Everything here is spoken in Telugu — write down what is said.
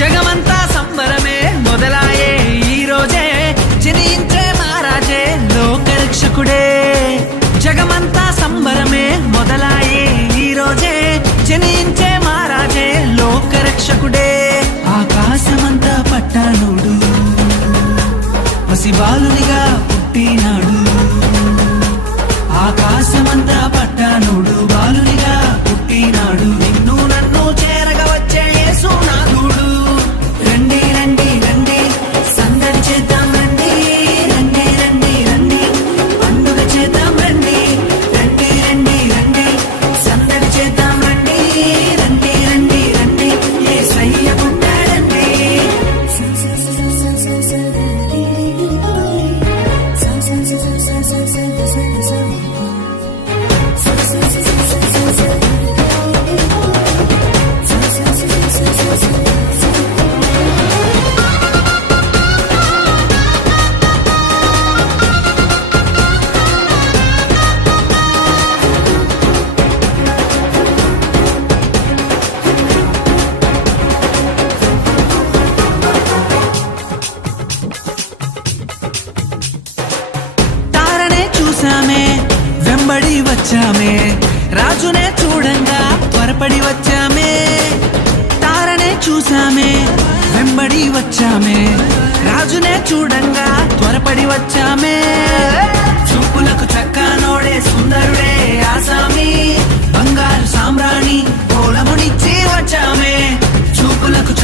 జగమంతా సంబరమే మొదలాయే ఈ రోజే, జనించే మహారాజే లోకరక్షకుడే. జగమంతా సంబరమే మొదలాయే ఈ రోజే, జనించే మహారాజే లోకరక్షకుడే. ఆకాశమంతా పట్టానుడు పసిబాలునిగా పుట్టినాడు. ఆకాశమంతా పట్టానుడు బాలునిగా పుట్టినాడు. నిన్ను నన్ను చేరగా వచ్చే యేసునాథుడు. రండి రండి రండి సందడి చేద్దాం రండి, రండి రండి రండి పండుగ చేద్దాం రండి, రండి రండి రండి సందడి చేద్దాం రండి, రండి రండి రండి యేసయ్య పుట్టాడండి. తారనే చూసామే వెంబడి వచ్చామే, రాజునే చూడంగా త్వరపడి వచ్చామే. తారనే చూసామే వెంబడి వచ్చామే, రాజునే చూడంగా త్వరపడి వచ్చామే. చూపులకు చక్కనోడే సుందరుడే ఆసామి, బంగారు సామ్రాణి కోలమునిచ్చి వచ్చామే. చూపులకు